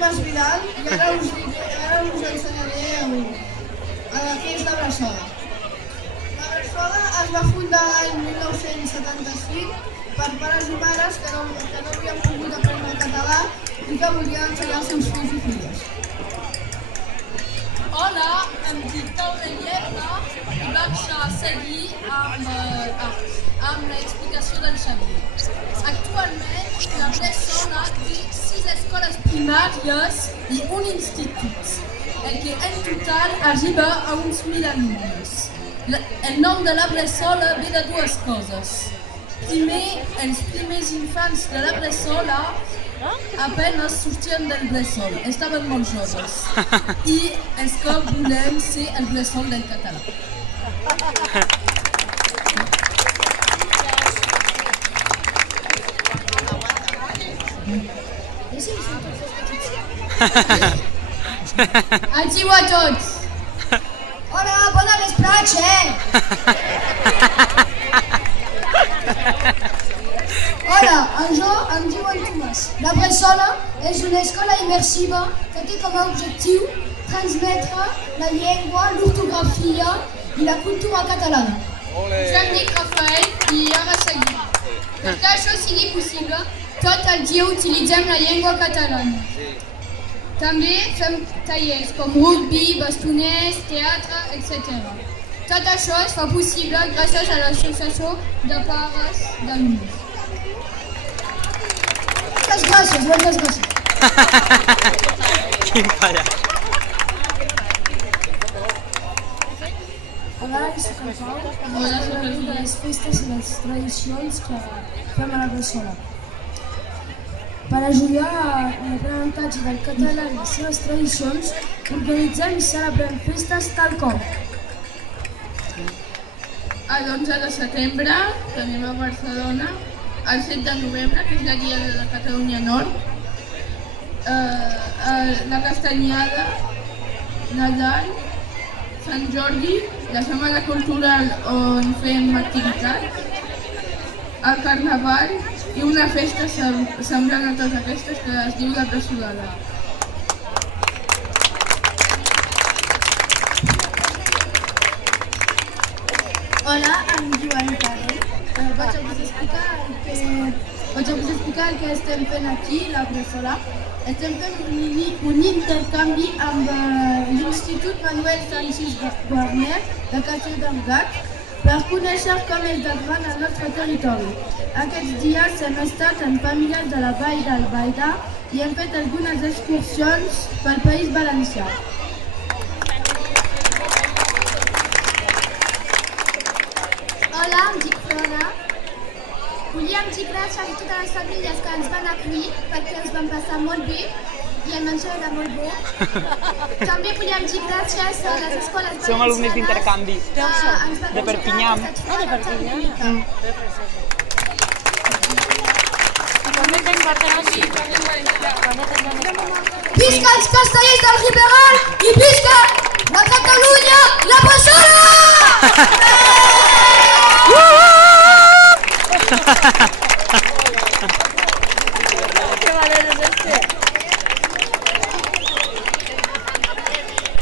Masvidal i ara us ensenyaré què és la Bressola. La Bressola es va fundar l'any 1975 per pares i mares que no havien pogut aprendre català i que volien ensenyar als seus fills i filles. Hola, em dic Paula Llerna i vaig seguir amb l'explicació del Xavier. Actualment, la Bressola té 6 escoles primàries i un institut, el que en total arriba a uns 1.000 alumnes. El nom de la Bressola ve de dues coses. Primer, els primers infants de la Bressola apenas sortien del bressol, estaven molt joves. I és que volem ser el bressol del català. Adiu a tots! Hola, bona vespratge! Hola, jo em diu el Tomàs. La Bressola és una escola immersiva que té com a objectiu transmetre la llengua, l'ortografia i la cultura catalana. Jo em dic Rafael i ara seguim. Perquè això sigui possible, tot el dia utilitzem la llengua catalana. També fem tallers com rugby, bastoners, teatre, etc. Tot això es fa possible gràcies a l'associació de pares d'alumnes. Moltes gràcies, moltes gràcies. Quin palla. Hola, soc el Pau. Hola, soc el de les festes i les tradicions que fem a la Bressola. Per ajudar a l'aprenentatge del català i les seves tradicions, organitzem i celebrem festes tal com l'11 de setembre, que anem a Barcelona, el 7 de novembre, que és la Dia de la Catalunya Nord, la Castanyada, Nadal, Sant Jordi, la Setmana Cultural on fem activitats, el Carnaval i una festa semblant a totes aquestes que es diu la Bressolada. Hola, em diu Antoni. Vaig a vos explicar el que estem fent aquí, la Bressola. Estem fent un intercanvi amb l'Institut Manuel Sanchis Guarner de Castelldefels per conèixer com és de gran el nostre territori. Aquests dies hem estat en famílies de la Vall d'Albaida i hem fet algunes excursions pel País Valencià. Hola, em dic Flora. Volíem dir gràcies a totes les famílies que ens van acollir perquè ens vam passar molt bé i el menjar era molt bo. També volíem dir gràcies a les escoles valencianes. Som alumnes d'intercanvi de Perpinyà. De Perpinyà. Visca els castellers del Riberal i visca